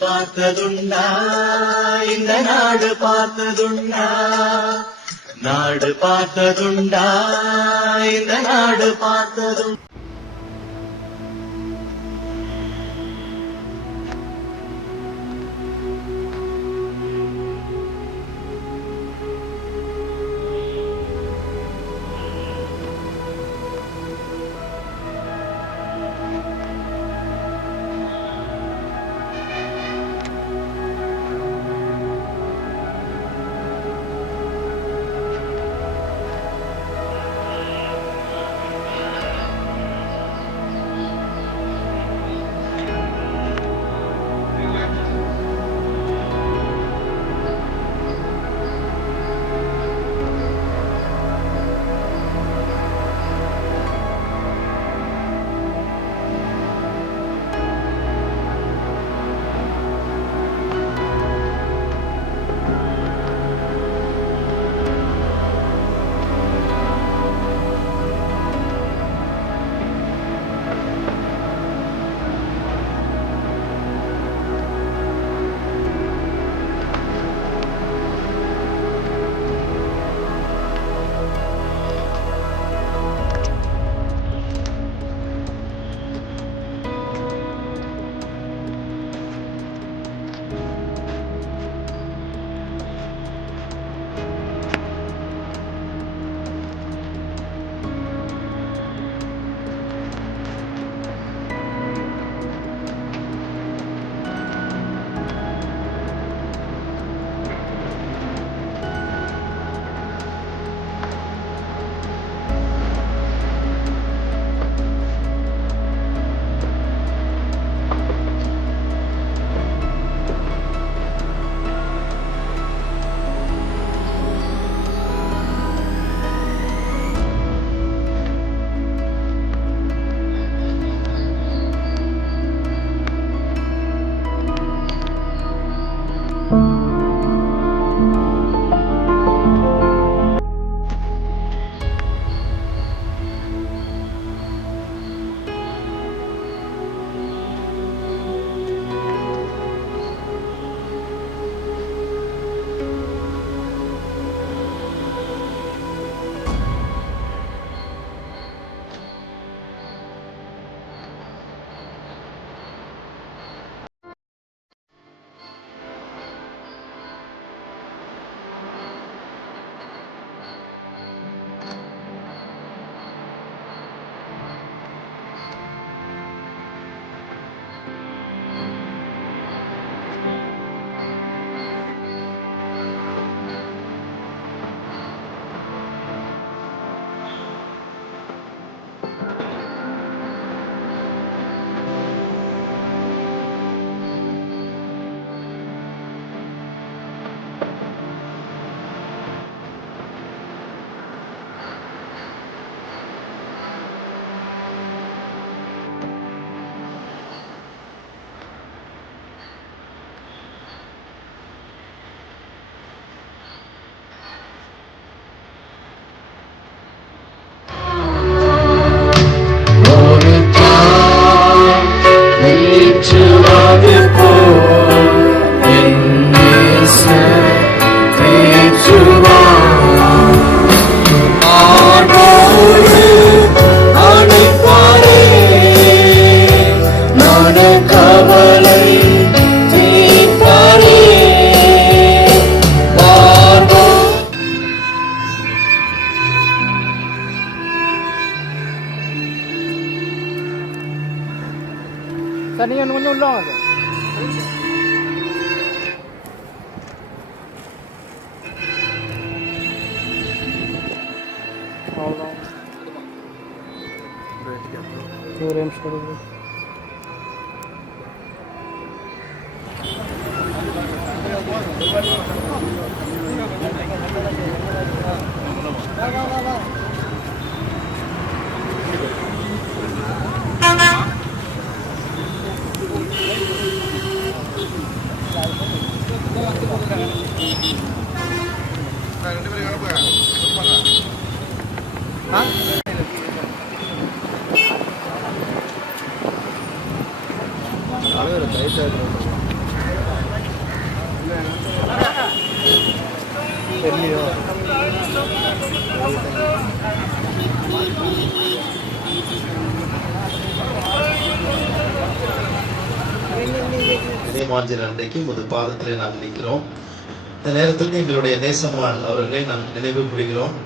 பார்த்ததுண்டா இந்த நாடு பார்த்ததுண்டா நாடு பார்த்ததுண்டா இந்த நாடு பார்த்ததுண்டா. சார் நீங்கள் கொஞ்சம் உள்ள வாங்க அவ்வளோதான் ஒரு நிமிஷம் டைட்டாக தெரியலையோ. நினைவாஞ்சல் அன்றைக்கு முது பாதத்திலே நாம் நிற்கிறோம். இந்த நேரத்தில் எங்களுடைய நேசம்மாள் அவர்களை நாம் நினைவு கூறுகிறோம்.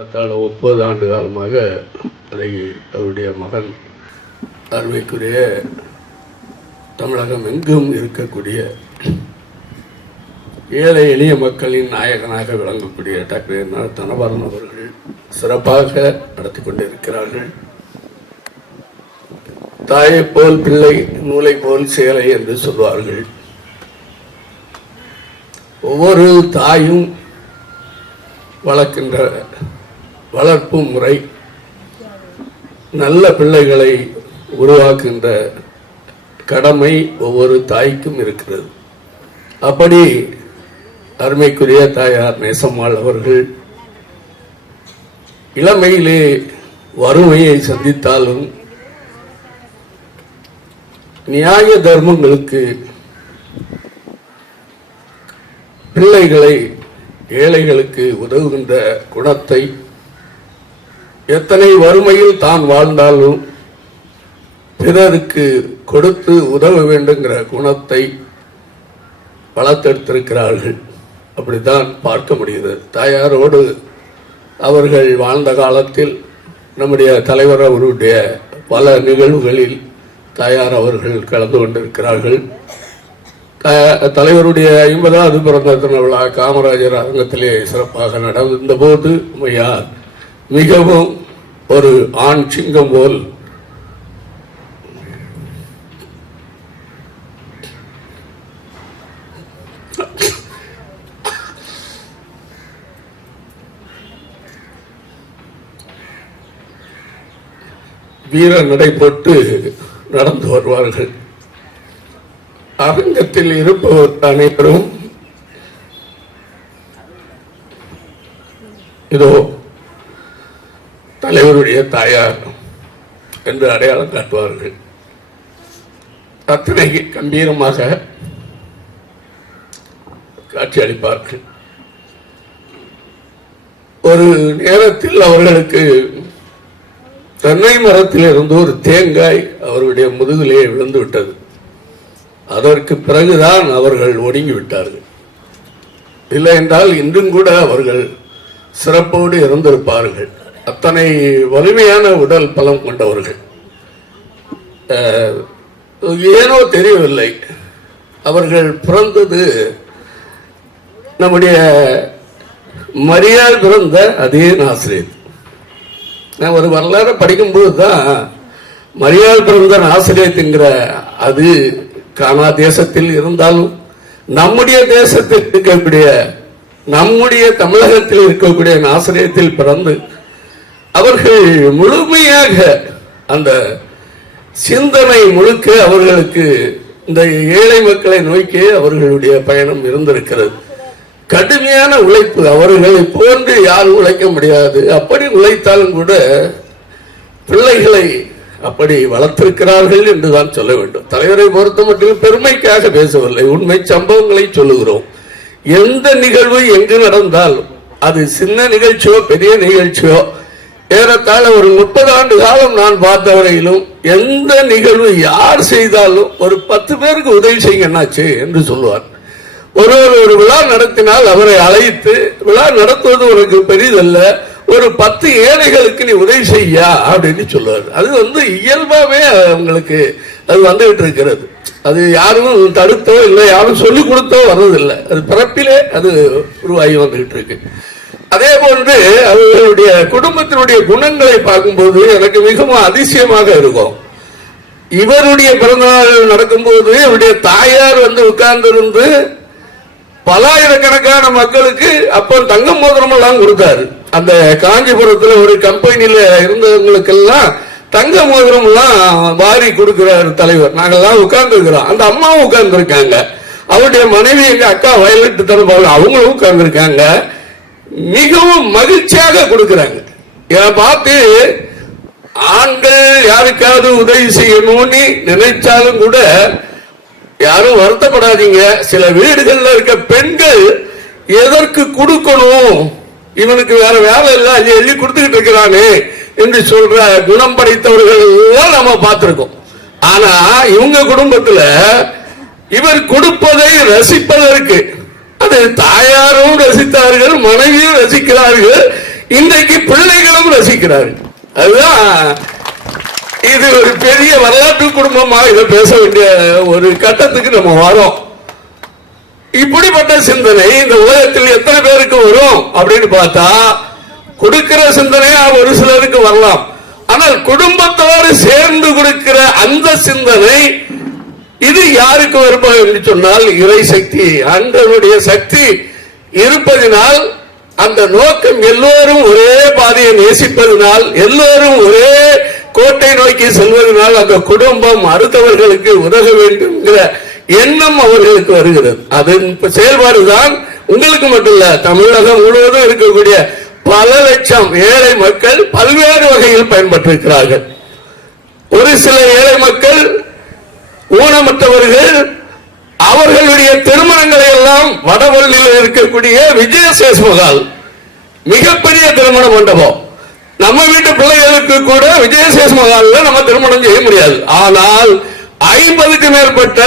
ஏறத்தாழ 30 ஆண்டு காலமாக அதை அவருடைய மகன் அருமைக்குரிய தமிழகம் எங்கும் இருக்கக்கூடிய ஏழை எளிய மக்களின் நாயகனாக விளங்கக்கூடிய டாக்டர் தனபாலன் அவர்கள் சிறப்பாக நடத்தி கொண்டிருக்கிறார்கள். தாயை போல் பிள்ளை நூலை போல் சேலை என்று சொல்வார்கள். ஒவ்வொரு தாயும் வளர்க்கின்ற வளர்ப்பு முறை நல்ல பிள்ளைகளை உருவாக்குகின்ற கடமை ஒவ்வொரு தாய்க்கும் இருக்கிறது. அப்படி அருமைக்குரிய தாயார் நேசம்மாள் அவர்கள் இளமையிலே வறுமையை சந்தித்தாலும் நியாய தர்மங்களுக்கு பிள்ளைகளை ஏழைகளுக்கு உதவுகின்ற குணத்தை, எத்தனை வறுமையில் தான் வாழ்ந்தாலும் பிறருக்கு கொடுத்து உதவ வேண்டுங்கிற குணத்தை வளர்த்தெடுத்திருக்கிறார்கள். அப்படித்தான் பார்க்க முடிகிறது. தாயாரோடு அவர்கள் வாழ்ந்த காலத்தில் நம்முடைய தலைவர் அவருடைய பல நிகழ்வுகளில் தாயார் அவர்கள் கலந்து கொண்டிருக்கிறார்கள். தலைவருடைய 50வது பிறந்த திருவிழா காமராஜர் அரங்கத்திலே சிறப்பாக நடந்த போது அம்மையார் மிகவும் ஒரு ஆண் சிங்கம் போல் வீர நடை போட்டு நடந்து வருவார்கள். அரங்கத்தில் இருப்பவர் அனைவரும் இதோ தலைவர் அவருடைய தாயார் என்று அடையாளம் காட்டுவார்கள். அத்தனை கம்பீரமாக காட்சி அளிப்பார்கள். ஒரு நேரத்தில் அவர்களுக்கு தென்னை மரத்தில் இருந்து ஒரு தேங்காய் அவருடைய முதுகிலே விழுந்து விட்டது. அதற்கு பிறகுதான் அவர்கள் ஒடுங்கி விட்டார்கள். இல்லை என்றால் இன்றும் கூட அவர்கள் சிறப்போடு இருந்திருப்பார்கள். அத்தனை வலிமையான உடல் பலம் கொண்டவர்கள். ஏனோ தெரியவில்லை, அவர்கள் பிறந்தது நம்முடைய மரியாள் பிறந்த அதே நாசரேத். நான் ஒரு வரலாறு படிக்கும்போது தான் மரியாள் பிறந்த நாசரேத் என்கிற அது கானா தேசத்தில் இருந்தாலும் நம்முடைய தேசத்தில் இருக்கக்கூடிய, நம்முடைய தமிழகத்தில் இருக்கக்கூடிய நாசரேத்தில் பிறந்து அவர்கள் முழுமையாக அந்த சிந்தனை முழுக்க அவர்களுக்கு இந்த ஏழை மக்களை நோக்கி அவர்களுடைய பயணம் இருந்திருக்கிறது. கடுமையான உழைப்பு. அவர்களை போன்று யாரும் உழைக்க முடியாது. அப்படி உழைத்தாலும் கூட பிள்ளைகளை அப்படி வளர்த்திருக்கிறார்கள் என்றுதான் சொல்ல வேண்டும். தலைவரை பொறுத்த மட்டும் பெருமைக்காக பேசவில்லை, உண்மை சம்பவங்களை சொல்லுகிறோம். எந்த நிகழ்வு எங்கு நடந்தாலும் அது சின்ன நிகழ்ச்சியோ பெரிய நிகழ்ச்சியோ, ஏறத்தாழ ஒரு 30 ஆண்டு காலம் நான் பார்த்த வரையிலும் எந்த நிகழ்வு யார் செய்தாலும் ஒரு 10 பேருக்கு உதவி செய்யுங்கன்னாச்சு என்று சொல்லுவார். ஒரு விழா நடத்தினால் அவரை அழைத்து, விழா நடத்துவது உனக்கு பெரிதல்ல, ஒரு 10 ஏழைகளுக்கு நீ உதவி செய்யா அப்படின்னு சொல்லுவார். அது இயல்பாவே அவங்களுக்கு அது வந்துகிட்டு இருக்கிறது. அது யாரும் தடுத்தோ இல்லை, யாரும் சொல்லிக் கொடுத்தோ வர்றதில்லை. அது பிறப்பிலே அது உருவாகி வந்துகிட்டு இருக்கு. அதே போன்று அவர்களுடைய குடும்பத்தினுடைய குணங்களை பார்க்கும்போது எனக்கு மிகவும் அதிசயமாக இருக்கும். இவருடைய பிறந்தநாள் நடக்கும்போது இவருடைய தாயார் உட்கார்ந்து இருந்து பலாயிரக்கணக்கான மக்களுக்கு அப்போ தங்க மோதிரம் எல்லாம் கொடுத்தாரு. அந்த காஞ்சிபுரத்துல ஒரு கம்பெனியில இருந்தவங்களுக்கு எல்லாம் தங்க மோதிரம் எல்லாம் வாரி கொடுக்கிறார் தலைவர். நாங்கெல்லாம் உட்கார்ந்து இருக்கிறோம். அந்த அம்மாவும் உட்கார்ந்து இருக்காங்க. அவருடைய மனைவி எங்க அக்கா வயலட் தரப்பாங்க, அவங்களும் உட்கார்ந்து இருக்காங்க. மிகவும் மகிழ்ச்சியாக கொடுக்கிறாங்க. இதை பார்த்து ஆண்கள் யாருக்காவது உதவி செய்யணும்னு நினைச்சாலும் கூட யாரும் வருத்தப்படாதீங்க. சில வீடுகள்ல இருக்க பெண்கள் எதற்கு கொடுக்கணும், இவனுக்கு வேற வேலை இல்லை, எள்ளி கொடுத்துக்கிட்டு இருக்கிறானே என்று சொல்ற குணம் படைத்தவர்கள் எல்லாம் நம்ம பார்த்திருக்கோம். ஆனா இவங்க குடும்பத்துல இவர் கொடுப்பதை ரசிப்பதற்கு அது தாயாரும் ரசித்தார்கள், மனைவியும் ரசிக்கிறார்கள், இன்றைக்கு பிள்ளைகளும் ரசிக்கிறார்கள். அதுதான் இது ஒரு பெரிய வரலாற்று குடும்பமா இதை பேச வேண்டிய ஒரு கட்டத்துக்கு நம்ம வரோம். இப்படிப்பட்ட சிந்தனை இந்த உலகத்தில் எத்தனை பேருக்கு வரும் அப்படின்னு பார்த்தா, கொடுக்கிற சிந்தனை ஒரு சிலருக்கு வரலாம். ஆனால் குடும்பத்தோடு சேர்ந்து கொடுக்கிற அந்த சிந்தனை இது யாருக்கு வருமா என்று சொன்னால் இறை சக்தி, ஆண்டவருடைய சக்தி இருப்பதினால், அந்த நோக்கம் எல்லோரும் ஒரே பாதையை நேசிப்பதனால், எல்லோரும் ஒரே கோட்டை நோக்கி செல்வதனால் அந்த குடும்பம் அடுத்தவர்களுக்கு உதவ வேண்டும் என்கிற எண்ணம் அவர்களுக்கு வருகிறது. அதன் செயல்பாடுதான் உங்களுக்கு மட்டும் இல்ல, தமிழகம் முழுவதும் இருக்கக்கூடிய பல லட்சம் ஏழை மக்கள் பல்வேறு வகையில் பயன்பட்டிருக்கிறார்கள். ஒரு சில ஏழை மக்கள், ஊனமற்றவர்கள், அவர்களுடைய திருமணங்களை எல்லாம் வடவள்ளியில் இருக்கக்கூடிய விஜயசேஷ் மகால் மிகப்பெரிய திருமண மண்டபம். நம்ம வீட்டு பிள்ளைகளுக்கு கூட விஜயசேஷ் மகால்ல நம்ம திருமணம் செய்ய முடியாது. ஆனால் 50க்கு மேற்பட்ட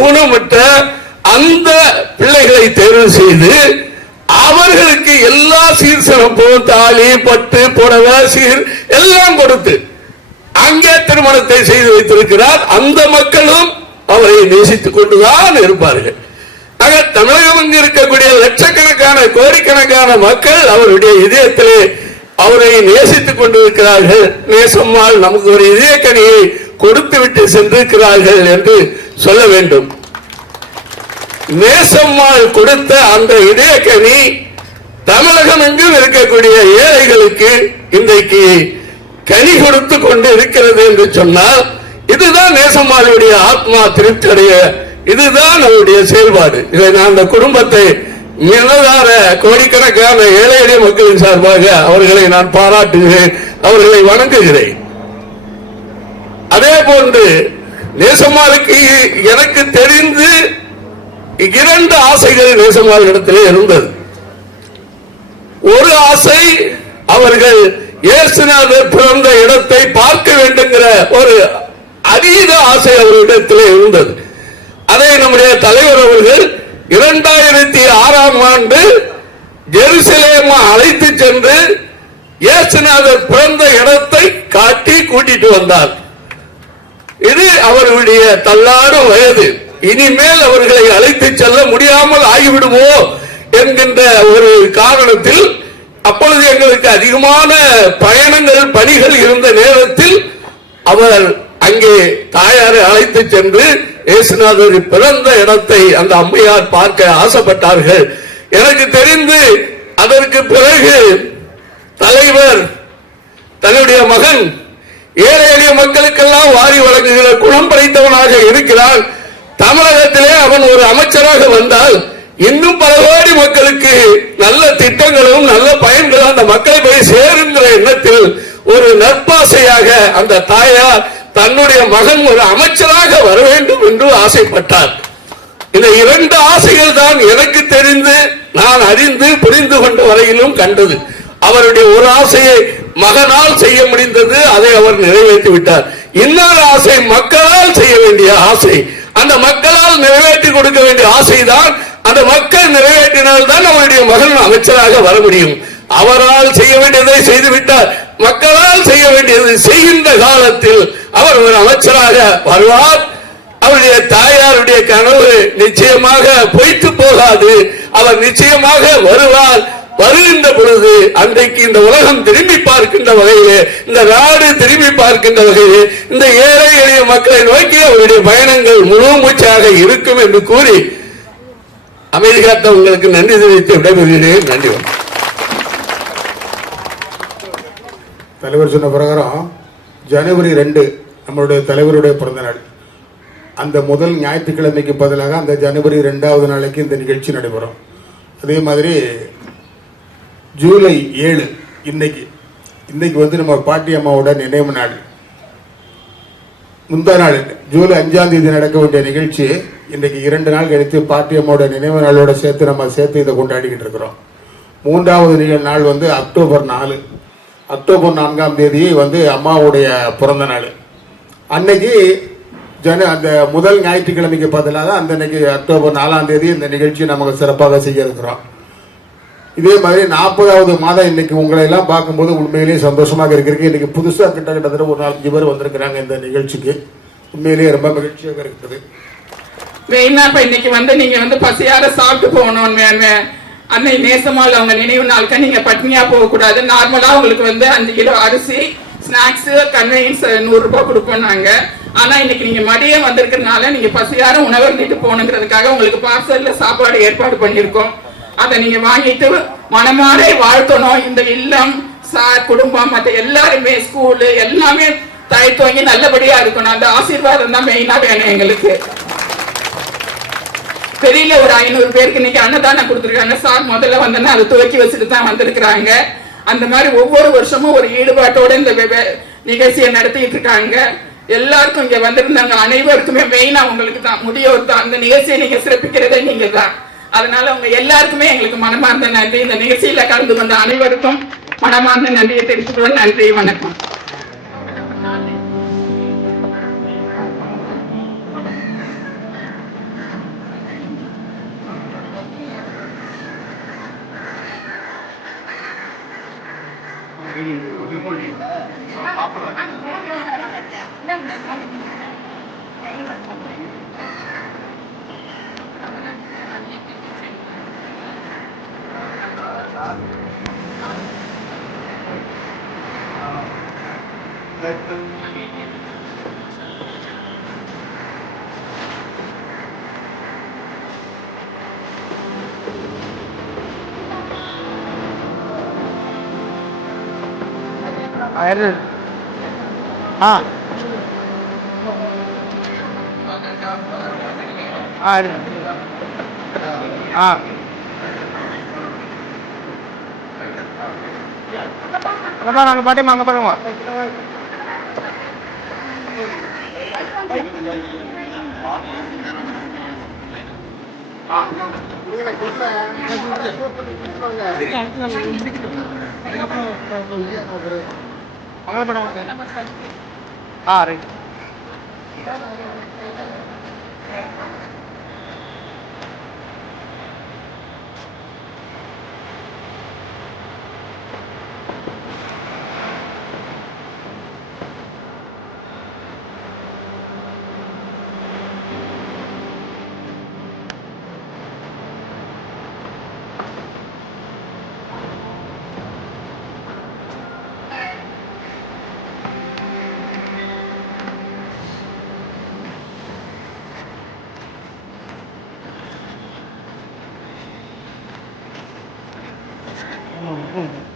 ஊனமற்ற அந்த பிள்ளைகளை தேர்வு செய்து அவர்களுக்கு எல்லா சீர் சிறப்பும், தாலி, பட்டு, புடவை, சீர் எல்லாம் கொடுத்து அங்கே திருமணத்தை செய்து வைத்திருக்கிறார். அந்த மக்களும் அவரை நேசித்துக் கொண்டுதான் இருப்பார்கள். ஆக தமிழகம் இருக்கக்கூடிய லட்சக்கணக்கான கோடிக்கணக்கான மக்கள் அவருடைய இதயத்திலே அவரை நேசித்துக் கொண்டிருக்கிறார்கள். நேசம்மாள் நமக்கு ஒரு இதயக்கனியை கொடுத்து விட்டு சென்றிருக்கிறார்கள் என்று சொல்ல வேண்டும். நேசம்மாள் கொடுத்த அந்த இதயக்கனி தமிழகம் எங்கும் இருக்கக்கூடிய ஏழைகளுக்கு இன்றைக்கு கனி கொடுத்து கொண்டு இருக்கிறது என்று சொன்னால், இதுதான் நேசம்மாளுடைய ஆத்மா திருப்தி அடைய, இதுதான் அவருடைய செயல்பாடு. இதை நான் அந்த குடும்பத்தை எனதார கோடிக்கணக்கான ஏழை எளிய மக்களின் சார்பாக அவர்களை நான் பாராட்டுகிறேன், அவர்களை வணங்குகிறேன். அதே போன்று நேசம்மாளுக்கு எனக்கு தெரிந்து 2 ஆசைகள் நேசம்மாள் இடத்திலே இருந்தது. ஒரு ஆசை, அவர்கள் இயேசுநாதர் பிறந்த இடத்தை பார்க்க வேண்டுங்கிற ஒரு அதீத ஆசை அவர்களிடத்திலே இருந்தது. அதை நம்முடைய தலைவர் அவர்கள் 2006ஆம் ஆண்டு ஜெருசலேம் அழைத்து சென்று இயேசுநாதர் பிறந்த இடத்தை காட்டி கூட்டிட்டு வந்தார். இது அவர்களுடைய தள்ளாடும் வயது. இனிமேல் அவர்களை அழைத்து செல்ல முடியாமல் ஆகிவிடுமோ என்கின்ற ஒரு காரணத்தில், அப்பொழுது எங்களுக்கு அதிகமான பயணங்கள் பணிகள் இருந்த நேரத்தில் அவர் அங்கே தாயாரை அழைத்து சென்று இயேசுநாதர் பிறந்த இடத்தை அந்த அம்மையார் பார்க்க ஆசைப்பட்டார்கள். எனக்கு தெரிந்து அதற்கு பிறகு தலைவர் தன்னுடைய மகன் ஏழை எளிய மக்களுக்கெல்லாம் வாரி வழங்குகிற குணம் படைத்தவனாக இருக்கிறான். தமிழகத்திலே அவன் ஒரு அமைச்சராக வந்தால் இன்னும் பல கோடி மக்களுக்கு நல்ல திட்டங்களும் நல்ல பயன்களும் அந்த மக்களை போய் சேருங்கிற எண்ணத்தில் ஒரு நற்பாசையாக அந்த தாயார் தன்னுடைய மகன் ஒரு அமைச்சராக வர வேண்டும் என்று ஆசைப்பட்டார். இந்த 2 ஆசைகள் தான் எனக்கு தெரிந்து நான் அறிந்து புரிந்து கொண்ட வரையிலும் கண்டது. அவருடைய ஒரு ஆசையை மகனால் செய்ய முடிந்தது, அதை அவர் நிறைவேற்றி விட்டார். இன்னொரு ஆசை மக்களால் செய்ய வேண்டிய ஆசை, அந்த மக்களால் நிறைவேற்றி கொடுக்க வேண்டிய ஆசைதான். அந்த மக்கள் நிறைவேற்றினால்தான் அவருடைய மகன் அமைச்சராக வர முடியும். அவரால் செய்ய வேண்டியதை செய்துவிட்டார். மக்களால் செய்ய வேண்டியதை செய்கின்ற காலத்தில் அவர் ஒரு அமைச்சராக வருவார். அவருடைய தாயாருடைய கனவு நிச்சயமாக பொய்த்து போகாது. அவர் நிச்சயமாக வருவார். வருகின்ற பொழுது அன்றைக்கு இந்த உலகம் திரும்பி பார்க்கின்ற வகையிலே, இந்த நாடு திரும்பி பார்க்கின்ற வகையிலே இந்த ஏழை எளிய மக்களை நோக்கி அவருடைய பயணங்கள் முழு மூச்சாக இருக்கும் என்று கூறி அமைதி காத்த உங்களுக்கு நன்றி தெரிவித்து விடைபெறுகிறேன். நன்றி. தலைவர் சொன்ன பிரகாரம் ஜனவரி 2 நம்மளுடைய தலைவருடைய பிறந்த நாள். அந்த முதல் ஞாயிற்றுக்கிழமைக்கு பதிலாக அந்த ஜனவரி 2வது நாளைக்கு இந்த நிகழ்ச்சி நடைபெறும். அதே மாதிரி ஜூலை 7 இன்னைக்கு வந்து நம்ம பாட்டி அம்மாவோட நினைவு நாள். முந்தா நாள் ஜூலை 5ஆம் தேதி நடக்க வேண்டிய நிகழ்ச்சி இன்னைக்கு 2 நாள் கழித்து பாட்டி அம்மாவோட நினைவு நாளோட சேர்த்து இதை கொண்டாடிக்கிட்டு இருக்கிறோம். 3வது நாள் வந்து அக்டோபர் 4ஆம் தேதி வந்து அம்மாவுடைய பிறந்த நாள். அன்னைக்கு அந்த முதல் ஞாயிற்றுக்கிழமைக்கு பதிலாக அந்த அன்னைக்கு அக்டோபர் 4ஆம் தேதி இந்த நிகழ்ச்சியை நமக்கு சிறப்பாக செய்ய இருக்கிறோம். இதே மாதிரி 40வது மாதம் இன்னைக்கு உங்களை எல்லாம் பார்க்கும்போது உண்மையிலேயே சந்தோஷமாக இருக்கிறது. இன்னைக்கு புதுசாக கிட்டத்தட்ட ஒரு 4-5 பேர் வந்திருக்கிறாங்க இந்த நிகழ்ச்சிக்கு. உண்மையிலேயே ரொம்ப மகிழ்ச்சியாக இருக்குது. மெயினா இப்ப இன்னைக்கு வந்து நீங்க வந்து பசியார சாப்பிட்டு போகணும். அன்னை நேசம்மாள் அவங்க நினைவு நாளுக்கு நீங்க பட்னியா போக கூடாது. நார்மலா உங்களுக்கு வந்து 5 கிலோ அரிசி, ஸ்நாக்ஸ், கன்வீனியன்ஸ் 100 ரூபாய் கொடுப்போம் நாங்க. ஆனா இன்னைக்கு நீங்க மதியம் வந்திருக்கிறதுனால நீங்க பசியார உணவருந்திட்டு போகணுங்கிறதுக்காக உங்களுக்கு பார்சல்ல சாப்பாடு ஏற்பாடு பண்ணிருக்கோம். அதை நீங்க வாங்கிட்டு மனமாறே வாழ்த்தணும். இந்த இல்லம், சார், குடும்பம், மற்ற எல்லாருமே, ஸ்கூலு எல்லாமே தாய் துவங்கி நல்லபடியா இருக்கணும். அந்த ஆசீர்வாதம் தான் மெயினா வேணும் எங்களுக்கு. பெரியல ஒரு 500 பேருக்கு இன்னைக்கு அன்னதானம் கொடுத்துருக்காங்க. சார் முதல்ல வந்தோன்னா அதை துவக்கி வச்சுட்டு தான் வந்திருக்கிறாங்க. அந்த மாதிரி ஒவ்வொரு வருஷமும் ஒரு ஈடுபாட்டோட இந்த நிகழ்ச்சியை நடத்திட்டு இருக்காங்க. எல்லாருக்கும் இங்க வந்திருந்தாங்க அனைவருக்குமே மெயினா உங்களுக்கு தான், முதியோர் தான். அந்த நிகழ்ச்சியை நீங்க சிறப்பிக்கிறதே நீங்க தான். அதனால உங்க எல்லாருக்குமே எங்களுக்கு மனமார்ந்த நன்றி. இந்த நிகழ்ச்சியில கலந்து கொண்ட அனைவருக்கும் மனமார்ந்த நன்றியை தெரிவித்துக்கிறோம். நன்றி, வணக்கம். அங்கே பாருங்க பாட்டியம்மா அங்கே பாருங்க அங்கே பாருங்க ரைட் ம்